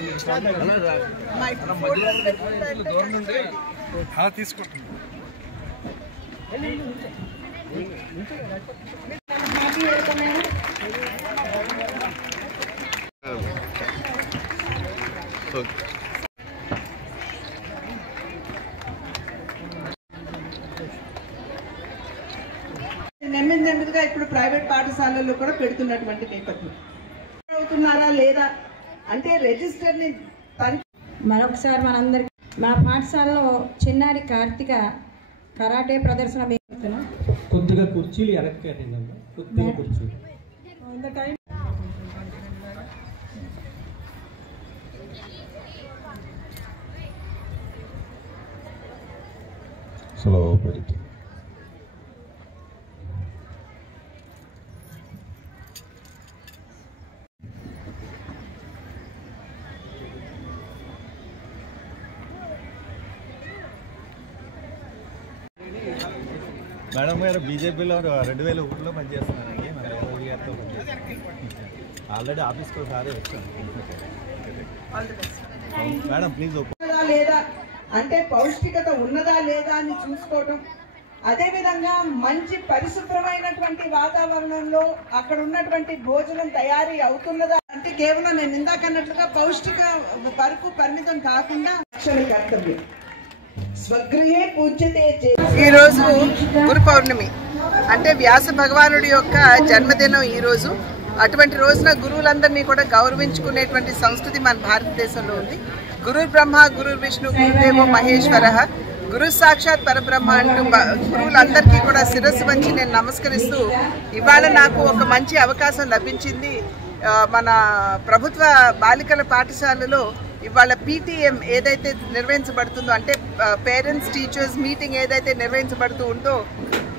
తీసుకుంటున్నాను. నెమ్మదిగా ఇప్పుడు ప్రైవేట్ పాఠశాలల్లో కూడా పెడుతున్నటువంటి నేపథ్యం అవుతున్నారా లేదా అంటే రిజిస్టర్ ని మరొకసారి మనందరికి మా పాఠశాలలో చిన్నారి కార్తిక కరాటే ప్రదర్శన కొద్దిగా కుర్చీలు ఎరక్కారండి, కొద్దిగా కుర్చీలు slow పెడుతుంది. మేడం గారు బీజేపీలో 2001లో పనిచేస్తున్నారండి. మన రవి గారితో ఆల్రెడీ ఆఫీస్కి ఒకసారి వచ్చాను. మేడం ప్లీజ్ లేదా అంటే పౌష్టికత ఉన్నదా లేదా అని చూసుకోవటం, అదే విధంగా మంచి పరిశుభ్రమైనటువంటి వాతావరణంలో అక్కడ ఉన్నటువంటి భోజనం తయారీ అవుతున్నదా అంటే కేవలం నేను ఇందాక అన్నట్లుగా పౌష్టిక వరకు పరిమితం కాకుండా కర్తవ్యం. స్వగృహే పూజ్యతే. ఈ రోజు గురు పౌర్ణమి అంటే వ్యాస భగవానుడి యొక్క జన్మదినం ఈ రోజు. అటువంటి రోజున గురువులందరినీ కూడా గౌరవించుకునేటువంటి సంస్కృతి మన భారతదేశంలో ఉంది. గురు బ్రహ్మ, గురు విష్ణు, గురుదేవో మహేశ్వర, గురు సాక్షాత్ పరబ్రహ్మ అంటూ గురువులందరికీ కూడా శిరస్సు వంచి నేను నమస్కరిస్తూ ఇవాళ నాకు ఒక మంచి అవకాశం లభించింది. మన ప్రభుత్వ బాలికల పాఠశాలలో ఇవాళ పీటీఎం ఏదైతే నిర్వహించబడుతుందో అంటే పేరెంట్స్ టీచర్స్ మీటింగ్ ఏదైతే నిర్వహించబడుతూ ఉందో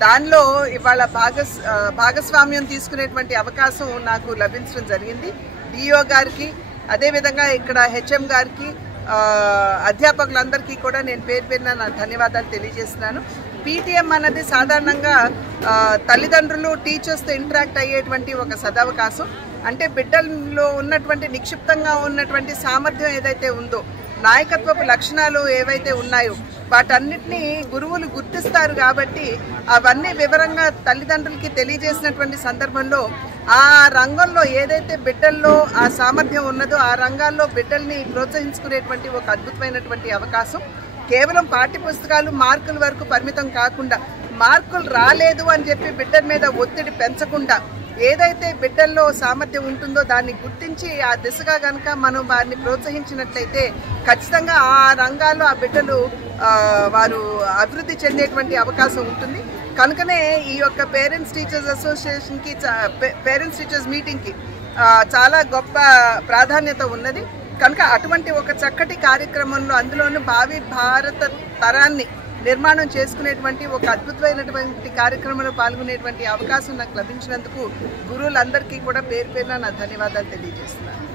దానిలో ఇవాళ భాగస్వామ్యం తీసుకునేటువంటి అవకాశం నాకు లభించడం జరిగింది. డిఓ గారికి, అదేవిధంగా ఇక్కడ హెచ్ఎం గారికి, అధ్యాపకులందరికీ కూడా నేను పేరు పేరున నా ధన్యవాదాలు తెలియజేస్తున్నాను. పీటీఎం అన్నది సాధారణంగా తల్లిదండ్రులు టీచర్స్తో ఇంటరాక్ట్ అయ్యేటువంటి ఒక సదవకాశం. అంటే బిడ్డల్లో ఉన్నటువంటి నిక్షిప్తంగా ఉన్నటువంటి సామర్థ్యం ఏదైతే ఉందో, నాయకత్వపు లక్షణాలు ఏవైతే ఉన్నాయో వాటన్నిటినీ గురువులు గుర్తిస్తారు. కాబట్టి అవన్నీ వివరంగా తల్లిదండ్రులకి తెలియజేసినటువంటి సందర్భంలో ఆ రంగంలో ఏదైతే బిడ్డల్లో ఆ సామర్థ్యం ఉన్నదో ఆ రంగాల్లో బిడ్డల్ని ప్రోత్సహించుకునేటువంటి ఒక అద్భుతమైనటువంటి అవకాశం. కేవలం పాఠ్యపుస్తకాలు మార్కుల వరకు పరిమితం కాకుండా, మార్కులు రాలేదు అని చెప్పి బిడ్డల మీద ఒత్తిడి పెంచకుండా ఏదైతే బిడ్డల్లో సామర్థ్యం ఉంటుందో దాన్ని గుర్తించి ఆ దిశగా కనుక మనం వారిని ప్రోత్సహించినట్లయితే ఖచ్చితంగా ఆ రంగాల్లో ఆ బిడ్డలు వారు అభివృద్ధి చెందేటువంటి అవకాశం ఉంటుంది. కనుకనే ఈ యొక్క పేరెంట్స్ టీచర్స్ అసోసియేషన్కి, పేరెంట్స్ టీచర్స్ మీటింగ్కి చాలా గొప్ప ప్రాధాన్యత ఉన్నది. కనుక అటువంటి ఒక చక్కటి కార్యక్రమంలో అందులోనూ భావి భారత తరాన్ని నిర్మాణం చేసుకునేటువంటి ఒక అద్భుతమైనటువంటి కార్యక్రమంలో పాల్గొనేటువంటి అవకాశం నాకు లభించినందుకు గురువులందరికీ కూడా పేరు పేరున నా ధన్యవాదాలు తెలియజేస్తున్నాను.